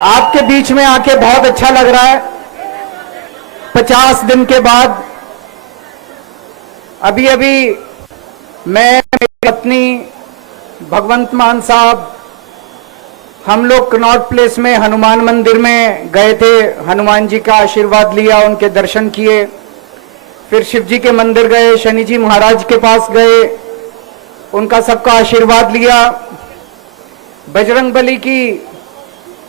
आपके बीच में आके बहुत अच्छा लग रहा है। 50 दिन के बाद अभी अभी मैं, मेरी पत्नी, भगवंत मान साहब, हम लोग कनॉट प्लेस में हनुमान मंदिर में गए थे। हनुमान जी का आशीर्वाद लिया, उनके दर्शन किए। फिर शिव जी के मंदिर गए, शनि जी महाराज के पास गए, उनका सबका आशीर्वाद लिया। बजरंगबली की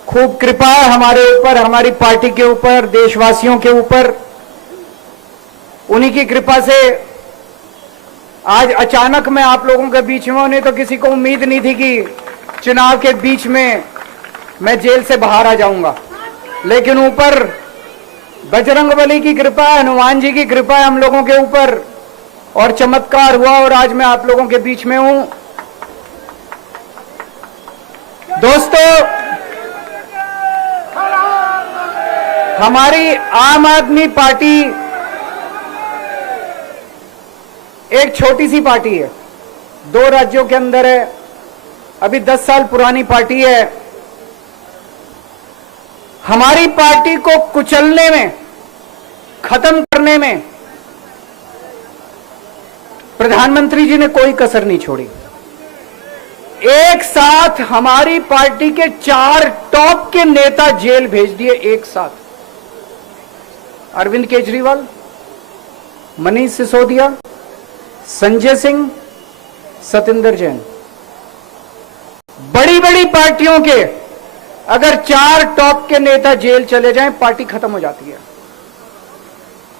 खूब कृपा है हमारे ऊपर, हमारी पार्टी के ऊपर, देशवासियों के ऊपर। उन्हीं की कृपा से आज अचानक मैं आप लोगों के बीच में, उन्हें तो किसी को उम्मीद नहीं थी कि चुनाव के बीच में मैं जेल से बाहर आ जाऊंगा, लेकिन ऊपर बजरंगबली की कृपा है, हनुमान जी की कृपा है हम लोगों के ऊपर, और चमत्कार हुआ और आज मैं आप लोगों के बीच में हूं। दोस्तों, हमारी आम आदमी पार्टी एक छोटी सी पार्टी है, 2 राज्यों के अंदर है, अभी 10 साल पुरानी पार्टी है। हमारी पार्टी को कुचलने में, खत्म करने में प्रधानमंत्री जी ने कोई कसर नहीं छोड़ी। एक साथ हमारी पार्टी के 4 टॉप के नेता जेल भेज दिए, एक साथ। अरविंद केजरीवाल, मनीष सिसोदिया, संजय सिंह, सतिंदर जैन। बड़ी बड़ी पार्टियों के अगर 4 टॉप के नेता जेल चले जाएं, पार्टी खत्म हो जाती है।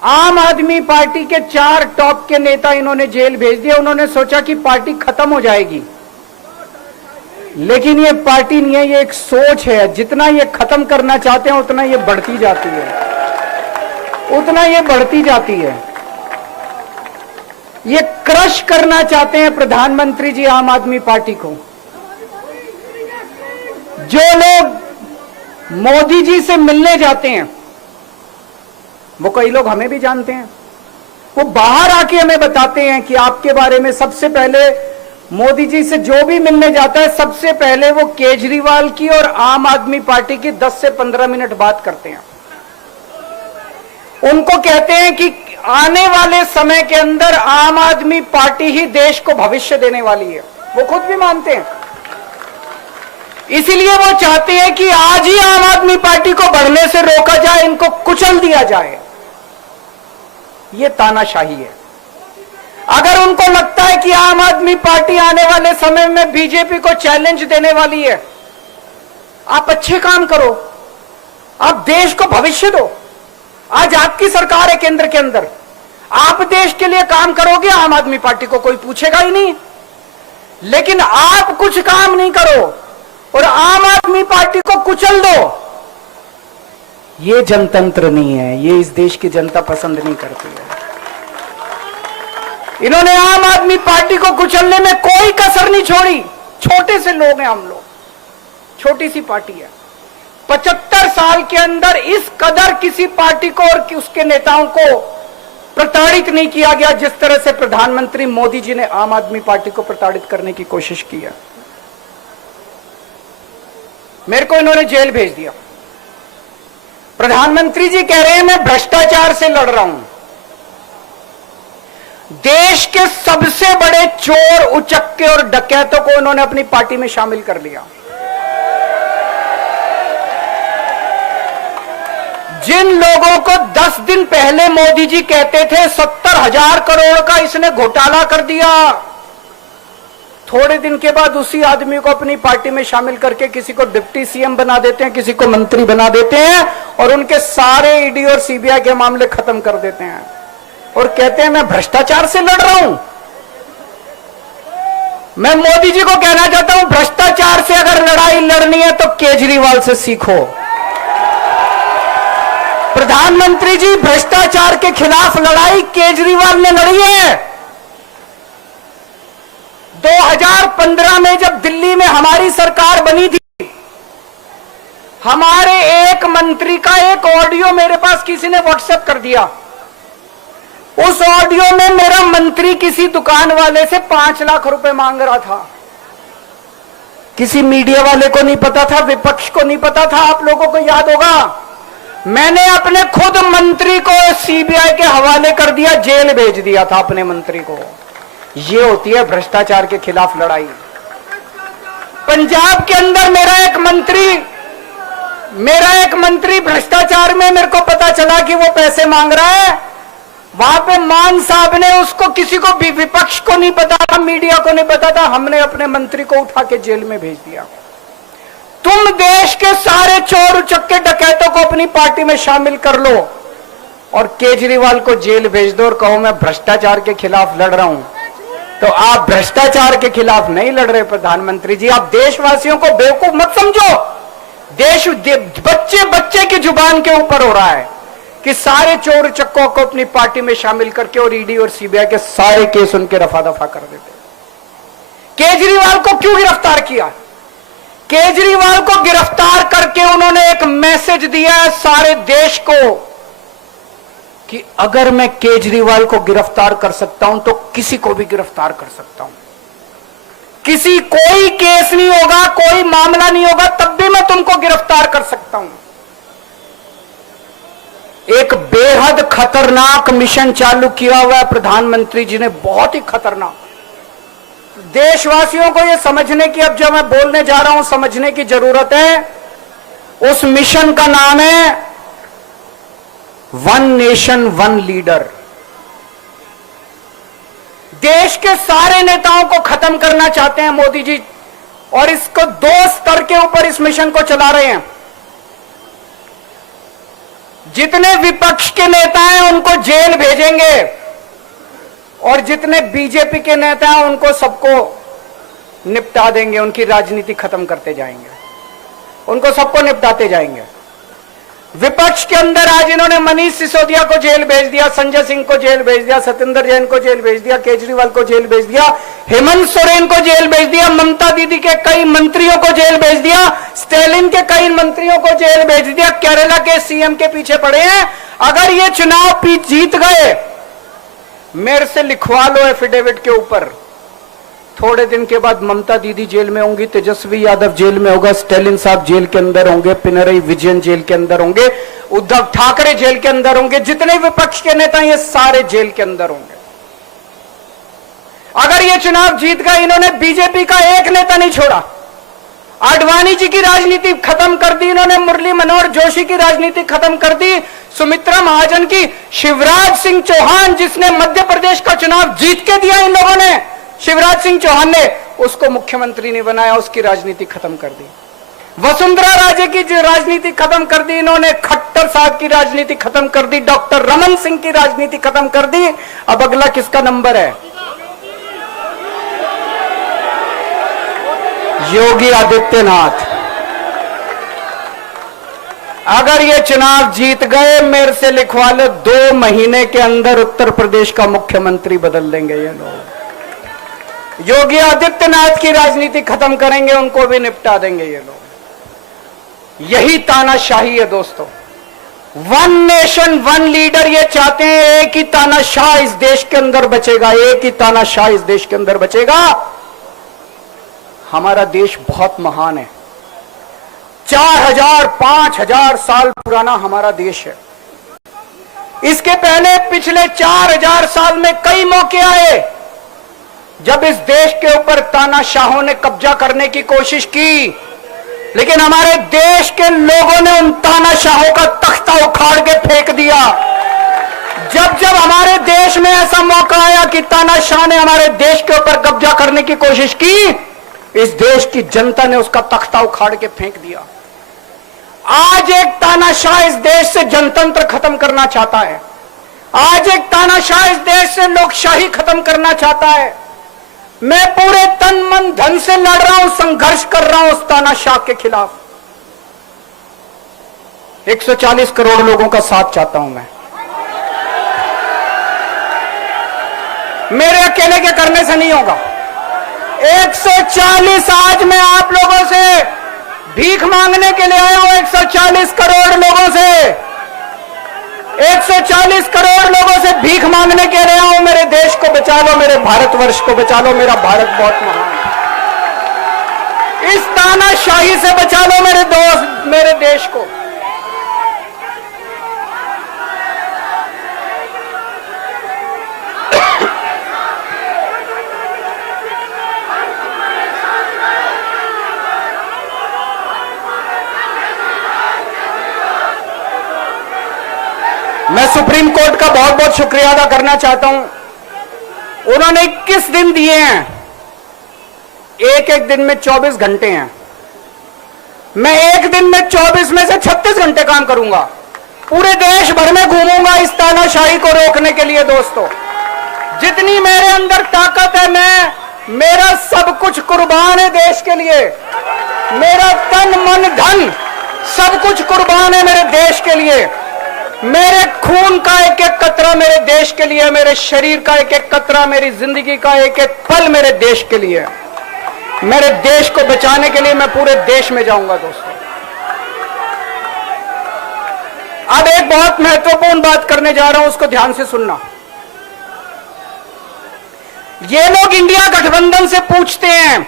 आम आदमी पार्टी के 4 टॉप के नेता इन्होंने जेल भेज दिया। उन्होंने सोचा कि पार्टी खत्म हो जाएगी, लेकिन ये पार्टी नहीं है, ये एक सोच है। जितना ये खत्म करना चाहते हैं उतना ये बढ़ती जाती है, उतना ये बढ़ती जाती है। ये क्रश करना चाहते हैं प्रधानमंत्री जी आम आदमी पार्टी को। जो लोग मोदी जी से मिलने जाते हैं, वो कई लोग हमें भी जानते हैं, वो बाहर आके हमें बताते हैं कि आपके बारे में सबसे पहले मोदी जी से जो भी मिलने जाता है, सबसे पहले वो केजरीवाल की और आम आदमी पार्टी की 10 से 15 मिनट बात करते हैं। उनको कहते हैं कि आने वाले समय के अंदर आम आदमी पार्टी ही देश को भविष्य देने वाली है। वो खुद भी मानते हैं। इसीलिए वो चाहते हैं कि आज ही आम आदमी पार्टी को बढ़ने से रोका जाए, इनको कुचल दिया जाए। ये तानाशाही है। अगर उनको लगता है कि आम आदमी पार्टी आने वाले समय में बीजेपी को चैलेंज देने वाली है, आप अच्छे काम करो, आप देश को भविष्य दो। आज आपकी सरकार है केंद्र के अंदर, आप देश के लिए काम करोगे, आम आदमी पार्टी को कोई पूछेगा ही नहीं। लेकिन आप कुछ काम नहीं करो और आम आदमी पार्टी को कुचल दो, ये जनतंत्र नहीं है, ये इस देश की जनता पसंद नहीं करती है। इन्होंने आम आदमी पार्टी को कुचलने में कोई कसर नहीं छोड़ी। छोटे से लोग हैं हम लोग, छोटी सी पार्टी है। 75 साल के अंदर इस कदर किसी पार्टी को और उसके नेताओं को प्रताड़ित नहीं किया गया जिस तरह से प्रधानमंत्री मोदी जी ने आम आदमी पार्टी को प्रताड़ित करने की कोशिश की है। मेरे को इन्होंने जेल भेज दिया। प्रधानमंत्री जी कह रहे हैं मैं भ्रष्टाचार से लड़ रहा हूं। देश के सबसे बड़े चोर, उचक्के और डकैतों को इन्होंने अपनी पार्टी में शामिल कर लिया। जिन लोगों को 10 दिन पहले मोदी जी कहते थे 70,000 करोड़ का इसने घोटाला कर दिया, थोड़े दिन के बाद उसी आदमी को अपनी पार्टी में शामिल करके किसी को डिप्टी सीएम बना देते हैं, किसी को मंत्री बना देते हैं और उनके सारे ईडी और सीबीआई के मामले खत्म कर देते हैं और कहते हैं मैं भ्रष्टाचार से लड़ रहा हूं। मैं मोदी जी को कहना चाहता हूं, भ्रष्टाचार से अगर लड़ाई लड़नी है तो केजरीवाल से सीखो। प्रधानमंत्री जी, भ्रष्टाचार के खिलाफ लड़ाई केजरीवाल ने लड़ी है। 2015 में जब दिल्ली में हमारी सरकार बनी थी, हमारे एक मंत्री का एक ऑडियो मेरे पास किसी ने व्हाट्सएप कर दिया। उस ऑडियो में मेरा मंत्री किसी दुकान वाले से 5 लाख रुपए मांग रहा था। किसी मीडिया वाले को नहीं पता था, विपक्ष को नहीं पता था। आप लोगों को याद होगा, मैंने अपने खुद मंत्री को सीबीआई के हवाले कर दिया, जेल भेज दिया था अपने मंत्री को। ये होती है भ्रष्टाचार के खिलाफ लड़ाई। पंजाब के अंदर मेरा एक मंत्री भ्रष्टाचार में, मेरे को पता चला कि वो पैसे मांग रहा है। वहां पे मान साहब ने उसको, किसी को भी, विपक्ष को नहीं पता था, मीडिया को नहीं पता था, हमने अपने मंत्री को उठा के जेल में भेज दिया। तुम देश के सारे चोर उचक्के डकैतों को अपनी पार्टी में शामिल कर लो और केजरीवाल को जेल भेज दो और कहो मैं भ्रष्टाचार के खिलाफ लड़ रहा हूं। तो आप भ्रष्टाचार के खिलाफ नहीं लड़ रहे प्रधानमंत्री जी। आप देशवासियों को बेवकूफ मत समझो। बच्चे बच्चे की जुबान के ऊपर हो रहा है कि सारे चोर चक्कों को अपनी पार्टी में शामिल करके और ईडी और सीबीआई के सारे केस उनके रफा दफा कर देते। केजरीवाल को क्यों गिरफ्तार किया? केजरीवाल को गिरफ्तार करके उन्होंने एक मैसेज दिया है सारे देश को कि अगर मैं केजरीवाल को गिरफ्तार कर सकता हूं तो किसी को भी गिरफ्तार कर सकता हूं। कोई केस नहीं होगा, कोई मामला नहीं होगा, तब भी मैं तुमको गिरफ्तार कर सकता हूं। एक बेहद खतरनाक मिशन चालू किया हुआ है प्रधानमंत्री जी ने, बहुत ही खतरनाक। देशवासियों को यह समझने की, अब जो मैं बोलने जा रहा हूं, समझने की जरूरत है। उस मिशन का नाम है वन नेशन वन लीडर। देश के सारे नेताओं को खत्म करना चाहते हैं मोदी जी, और इसको 2 स्तर के ऊपर इस मिशन को चला रहे हैं। जितने विपक्ष के नेता हैं उनको जेल भेजेंगे और जितने बीजेपी के नेता हैं उनको सबको निपटा देंगे, उनकी राजनीति खत्म करते जाएंगे, उनको सबको निपटाते जाएंगे। विपक्ष के अंदर आज इन्होंने मनीष सिसोदिया को जेल भेज दिया, संजय सिंह को जेल भेज दिया, सत्येंद्र जैन को जेल भेज दिया, केजरीवाल को जेल भेज दिया, हेमंत सोरेन को जेल भेज दिया, ममता दीदी के कई मंत्रियों को जेल भेज दिया, स्टैलिन के कई मंत्रियों को जेल भेज दिया, केरला के सीएम के पीछे पड़े हैं। अगर ये चुनाव जीत गए, मेरे से लिखवा लो एफिडेविट के ऊपर, थोड़े दिन के बाद ममता दीदी जेल में होंगी, तेजस्वी यादव जेल में होगा, स्टैलिन साहब जेल के अंदर होंगे, पिनरई विजयन जेल के अंदर होंगे, उद्धव ठाकरे जेल के अंदर होंगे, जितने विपक्ष के नेता ये सारे जेल के अंदर होंगे। अगर ये चुनाव जीत गए, इन्होंने बीजेपी का एक नेता नहीं छोड़ा। आडवाणी जी की राजनीति खत्म कर दी इन्होंने, मुरली मनोहर जोशी की राजनीति खत्म कर दी, सुमित्रा महाजन की, शिवराज सिंह चौहान जिसने मध्य प्रदेश का चुनाव जीत के दिया इन लोगों ने, शिवराज सिंह चौहान ने उसको मुख्यमंत्री नहीं बनाया, उसकी राजनीति खत्म कर दी। वसुंधरा राजे की राजनीति खत्म कर दी इन्होंने, खट्टर साहब की राजनीति खत्म कर दी, डॉक्टर रमन सिंह की राजनीति खत्म कर दी। अब अगला किसका नंबर है? योगी आदित्यनाथ। अगर ये चुनाव जीत गए, मेरे से लिखवा लो, 2 महीने के अंदर उत्तर प्रदेश का मुख्यमंत्री बदल देंगे ये लोग। योगी आदित्यनाथ की राजनीति खत्म करेंगे, उनको भी निपटा देंगे ये लोग। यही तानाशाही है दोस्तों। वन नेशन वन लीडर ये चाहते हैं, एक ही तानाशाह इस देश के अंदर बचेगा, एक ही तानाशाह इस देश के अंदर बचेगा। हमारा देश बहुत महान है, 4000 5000 साल पुराना हमारा देश है। इसके पहले पिछले 4000 साल में कई मौके आए जब इस देश के ऊपर तानाशाहों ने कब्जा करने की कोशिश की, लेकिन हमारे देश के लोगों ने उन तानाशाहों का तख्ता उखाड़ के फेंक दिया। जब जब हमारे देश में ऐसा मौका आया कि तानाशाह ने हमारे देश के ऊपर कब्जा करने की कोशिश की, इस देश की जनता ने उसका तख्ता उखाड़ के फेंक दिया। आज एक तानाशाह इस देश से जनतंत्र खत्म करना चाहता है, आज एक तानाशाह इस देश से लोकशाही खत्म करना चाहता है। मैं पूरे तन मन धन से लड़ रहा हूं, संघर्ष कर रहा हूं उस तानाशाह के खिलाफ। 140 करोड़ लोगों का साथ चाहता हूं मैं। मेरे अकेले के करने से नहीं होगा। 140 आज मैं आप लोगों से भीख मांगने के लिए आया हूं, 140 करोड़ लोगों से, 140 करोड़ लोगों से भीख मांगने के लिए आया हूं। मेरे देश को बचा लो, मेरे भारतवर्ष को बचा लो, मेरा भारत बहुत महान है। इस तानाशाही से बचा लो मेरे दोस्त, मेरे देश को। मैं सुप्रीम कोर्ट का बहुत बहुत शुक्रिया अदा करना चाहता हूं। उन्होंने 21 दिन दिए हैं, एक एक दिन में 24 घंटे हैं। मैं एक दिन में 24 में से 36 घंटे काम करूंगा, पूरे देश भर में घूमूंगा इस तानाशाही को रोकने के लिए। दोस्तों, जितनी मेरे अंदर ताकत है, मेरा सब कुछ कुर्बान है देश के लिए। मेरा तन मन धन सब कुछ कुर्बान है मेरे देश के लिए। मेरे खून का एक एक कतरा मेरे देश के लिए, मेरे शरीर का एक एक कतरा, मेरी जिंदगी का एक एक पल मेरे देश के लिए। मेरे देश को बचाने के लिए मैं पूरे देश में जाऊंगा। दोस्तों, अब एक बहुत महत्वपूर्ण बात करने जा रहा हूं, उसको ध्यान से सुनना। ये लोग इंडिया गठबंधन से पूछते हैं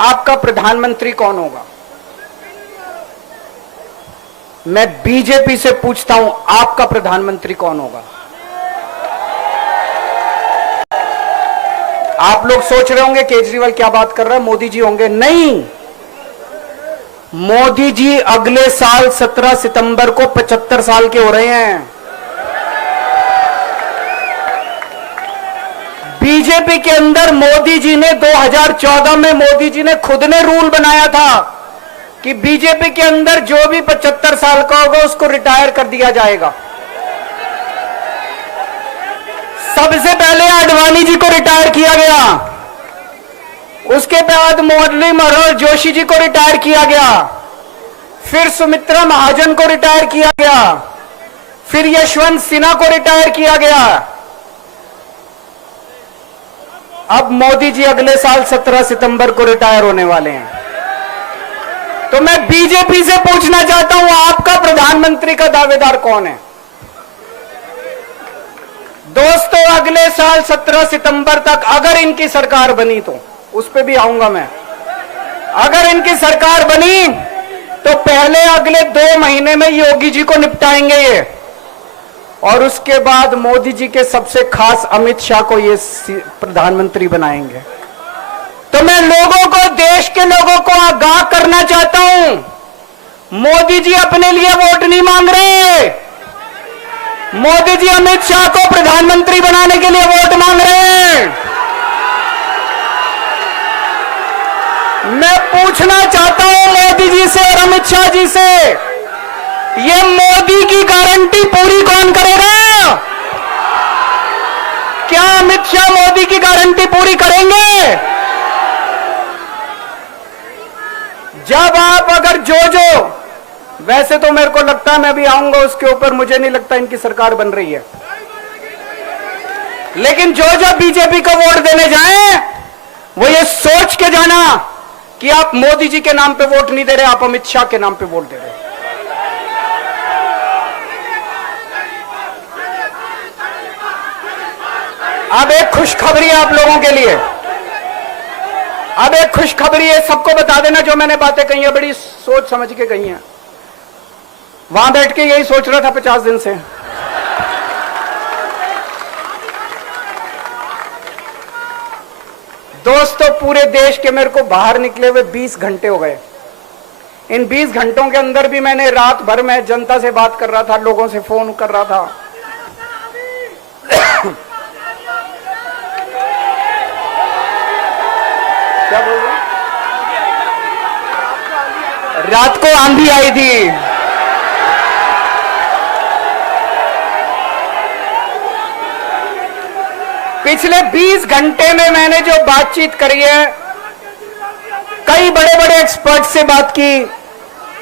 आपका प्रधानमंत्री कौन होगा। मैं बीजेपी से पूछता हूं आपका प्रधानमंत्री कौन होगा। आप लोग सोच रहे होंगे केजरीवाल क्या बात कर रहा है, मोदी जी होंगे। नहीं, मोदी जी अगले साल 17 सितंबर को 75 साल के हो रहे हैं। बीजेपी के अंदर मोदी जी ने 2014 में मोदी जी ने खुद ने रूल बनाया था कि बीजेपी के अंदर जो भी 75 साल का होगा उसको रिटायर कर दिया जाएगा। सबसे पहले आडवाणी जी को रिटायर किया गया, उसके बाद मुरली मनोहर जोशी जी को रिटायर किया गया, फिर सुमित्रा महाजन को रिटायर किया गया, फिर यशवंत सिन्हा को रिटायर किया गया। अब मोदी जी अगले साल 17 सितंबर को रिटायर होने वाले हैं। तो मैं बीजेपी से पूछना चाहता हूं आपका प्रधानमंत्री का दावेदार कौन है। दोस्तों, अगले साल 17 सितंबर तक अगर इनकी सरकार बनी, तो उस पर भी आऊंगा मैं। अगर इनकी सरकार बनी तो पहले अगले 2 महीने में योगी जी को निपटाएंगे ये, और उसके बाद मोदी जी के सबसे खास अमित शाह को ये प्रधानमंत्री बनाएंगे। तो मैं लोगों को, देश के लोगों को आगाह करना चाहता हूं, मोदी जी अपने लिए वोट नहीं मांग रहे। मोदी जी अमित शाह को प्रधानमंत्री बनाने के लिए वोट मांग रहे हैं। मैं पूछना चाहता हूं मोदी जी से और अमित शाह जी से, ये मोदी की गारंटी पूरी कौन करेगा? क्या अमित शाह मोदी की गारंटी पूरी करेंगे? जब आप अगर जो वैसे तो मेरे को लगता है मैं भी आऊंगा उसके ऊपर, मुझे नहीं लगता इनकी सरकार बन रही है, लेकिन जो बीजेपी को वोट देने जाएं वो ये सोच के जाना कि आप मोदी जी के नाम पे वोट नहीं दे रहे, आप अमित शाह के नाम पे वोट दे रहे। अब एक खुशखबरी है आप लोगों के लिए, अब एक खुशखबरी है। सबको बता देना जो मैंने बातें कही है बड़ी सोच समझ के कही हैं। वहां बैठ के यही सोच रहा था 50 दिन से। दोस्तों, पूरे देश के मेरे को बाहर निकले हुए 20 घंटे हो गए। इन 20 घंटों के अंदर भी मैंने रात भर में जनता से बात कर रहा था, लोगों से फोन कर रहा था। क्या बोल रहे? रात को आंधी आई थी। पिछले 20 घंटे में मैंने जो बातचीत करी है, कई बड़े बड़े एक्सपर्ट से बात की,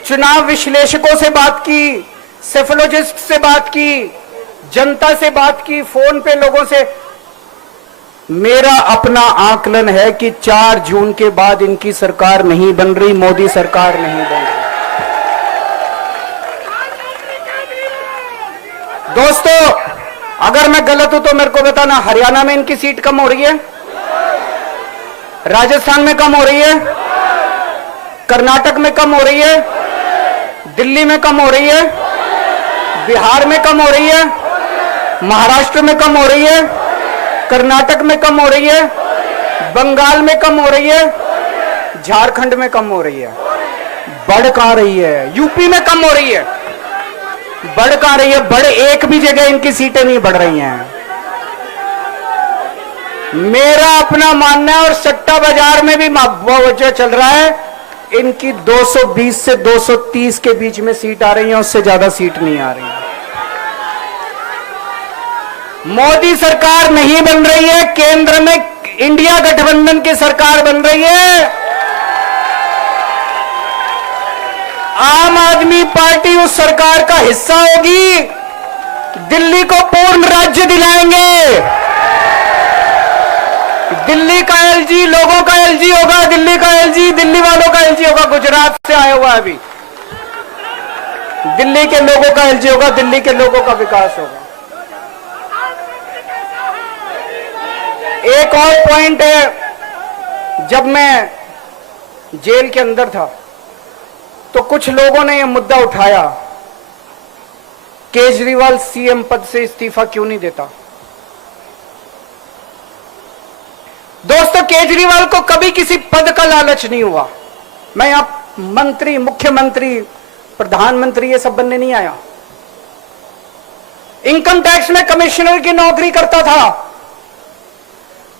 चुनाव विश्लेषकों से बात की, सेफोलॉजिस्ट से बात की, जनता से बात की, फोन पे लोगों से। मेरा अपना आकलन है कि 4 जून के बाद इनकी सरकार नहीं बन रही, मोदी सरकार नहीं बन रही। दोस्तों, अगर मैं गलत हूं तो मेरे को बताना, हरियाणा में इनकी सीट कम हो रही है, राजस्थान में कम हो रही है, कर्नाटक में कम हो रही है, दिल्ली में कम हो रही है, बिहार में कम हो रही है, महाराष्ट्र में कम हो रही है, कर्नाटक में कम हो रही है, बंगाल में कम हो रही है, झारखंड में कम हो रही है। बढ़ कहां रही है? यूपी में कम हो रही है। बढ़ कहां रही है? बढ़ एक भी जगह इनकी सीटें नहीं बढ़ रही हैं। मेरा अपना मानना है, और सट्टा बाजार में भी वजह चल रहा है, इनकी 220 से 230 के बीच में सीट आ रही है, उससे ज्यादा सीट नहीं आ रही है। मोदी सरकार नहीं बन रही है, केंद्र में इंडिया गठबंधन की सरकार बन रही है। आम आदमी पार्टी उस सरकार का हिस्सा होगी। दिल्ली को पूर्ण राज्य दिलाएंगे। दिल्ली का एलजी लोगों का एलजी होगा, दिल्ली का एलजी दिल्ली वालों का एलजी होगा। गुजरात से आया हुआ है अभी, दिल्ली के लोगों का एलजी होगा, दिल्ली के लोगों का विकास होगा। एक और पॉइंट है, जब मैं जेल के अंदर था तो कुछ लोगों ने यह मुद्दा उठाया, केजरीवाल सीएम पद से इस्तीफा क्यों नहीं देता। दोस्तों, केजरीवाल को कभी किसी पद का लालच नहीं हुआ। मैं यहां मंत्री, मुख्यमंत्री, प्रधानमंत्री ये सब बनने नहीं आया। इनकम टैक्स में कमिश्नर की नौकरी करता था।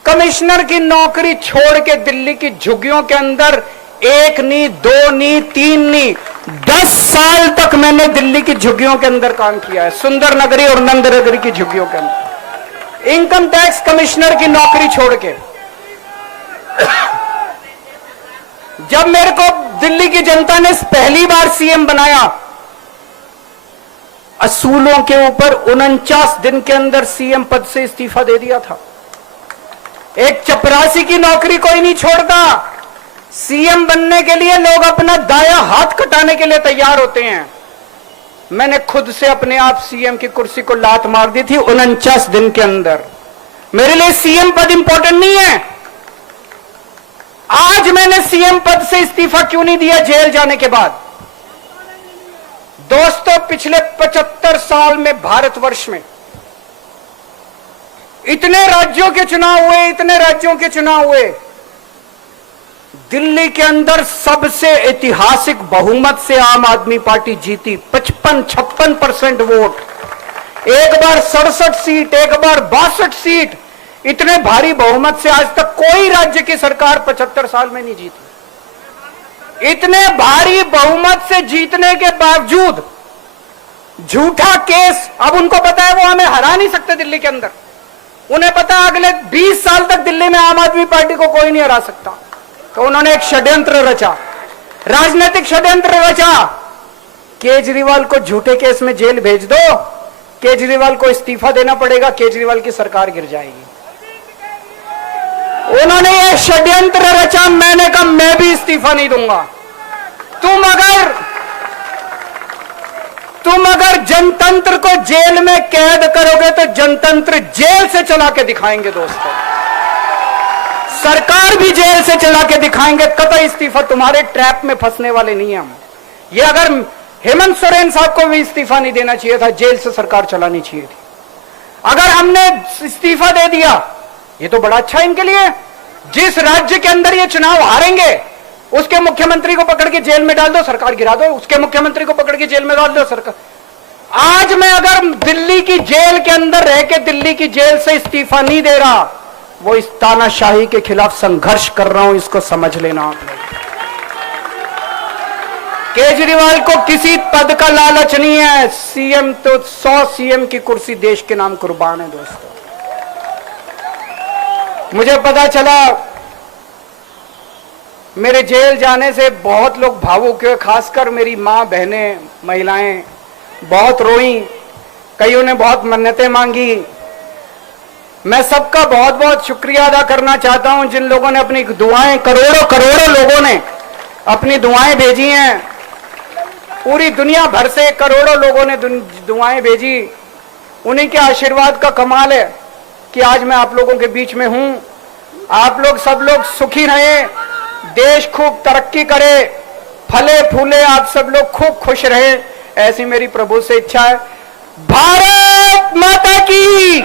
कमिश्नर की नौकरी छोड़ के दिल्ली की झुग्गियों के अंदर एक नहीं, दो नहीं, तीन नहीं, 10 साल तक मैंने दिल्ली की झुग्गियों के अंदर काम किया है, सुंदर नगरी और नंद नगरी की झुग्गियों के अंदर, इनकम टैक्स कमिश्नर की नौकरी छोड़ के। जब मेरे को दिल्ली की जनता ने पहली बार सीएम बनाया, असूलों के ऊपर 49 दिन के अंदर सीएम पद से इस्तीफा दे दिया था। एक चपरासी की नौकरी कोई नहीं छोड़ता। सीएम बनने के लिए लोग अपना दाया हाथ कटाने के लिए तैयार होते हैं। मैंने खुद से अपने आप सीएम की कुर्सी को लात मार दी थी 49 दिन के अंदर। मेरे लिए सीएम पद इंपॉर्टेंट नहीं है। आज मैंने सीएम पद से इस्तीफा क्यों नहीं दिया जेल जाने के बाद? दोस्तों, पिछले 75 साल में भारतवर्ष में इतने राज्यों के चुनाव हुए, इतने राज्यों के चुनाव हुए, दिल्ली के अंदर सबसे ऐतिहासिक बहुमत से आम आदमी पार्टी जीती, 55-56% वोट। एक बार 67 सीट, एक बार 62 सीट। इतने भारी बहुमत से आज तक कोई राज्य की सरकार 75 साल में नहीं जीती। इतने भारी बहुमत से जीतने के बावजूद झूठा केस, अब उनको पता है वो हमें हरा नहीं सकते दिल्ली के अंदर। उन्हें पता है अगले 20 साल तक दिल्ली में आम आदमी पार्टी को कोई नहीं हरा सकता। तो उन्होंने एक षड्यंत्र रचा, राजनीतिक षड्यंत्र रचा। केजरीवाल को झूठे केस में जेल भेज दो, केजरीवाल को इस्तीफा देना पड़ेगा, केजरीवाल की सरकार गिर जाएगी। उन्होंने ये षड्यंत्र रचा। मैंने कहा मैं भी इस्तीफा नहीं दूंगा। तुम अगर जनतंत्र को जेल में कैद करोगे तो जनतंत्र जेल से चला के दिखाएंगे। दोस्तों, सरकार भी जेल से चला के दिखाएंगे। कतई इस्तीफा, तुम्हारे ट्रैप में फंसने वाले नहीं हम। ये अगर हेमंत सोरेन साहब को भी इस्तीफा नहीं देना चाहिए था, जेल से सरकार चलानी चाहिए थी। अगर हमने इस्तीफा दे दिया, ये तो बड़ा अच्छा इनके लिए। जिस राज्य के अंदर ये चुनाव हारेंगे उसके मुख्यमंत्री को पकड़ के जेल में डाल दो, सरकार गिरा दो। उसके मुख्यमंत्री को पकड़ के जेल में डाल दो, सरकार। आज मैं अगर दिल्ली की जेल के अंदर रह के दिल्ली की जेल से इस्तीफा नहीं दे रहा, वो इस तानाशाही के खिलाफ संघर्ष कर रहा हूं, इसको समझ लेना आप लोग। केजरीवाल को किसी पद का लालच नहीं है। सीएम तो 100 सीएम की कुर्सी देश के नाम कुर्बान है। दोस्तों, मुझे पता चला मेरे जेल जाने से बहुत लोग भावुक हुए, खासकर मेरी मां, बहनें, महिलाएं बहुत रोई। कईयों ने बहुत मन्नतें मांगी। मैं सबका बहुत बहुत शुक्रिया अदा करना चाहता हूं जिन लोगों ने अपनी दुआएं, करोड़ों लोगों ने अपनी दुआएं भेजी हैं। पूरी दुनिया भर से करोड़ों लोगों ने दुआएं भेजी। उन्हीं के आशीर्वाद का कमाल है कि आज मैं आप लोगों के बीच में हूं। आप लोग सब लोग सुखी रहें, देश खूब तरक्की करे, फले फूले, आप सब लोग खूब खुश रहे, ऐसी मेरी प्रभु से इच्छा है। भारत माता की।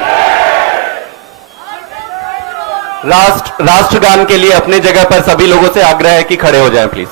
राष्ट्रगान के लिए अपनी जगह पर सभी लोगों से आग्रह है कि खड़े हो जाएं प्लीज।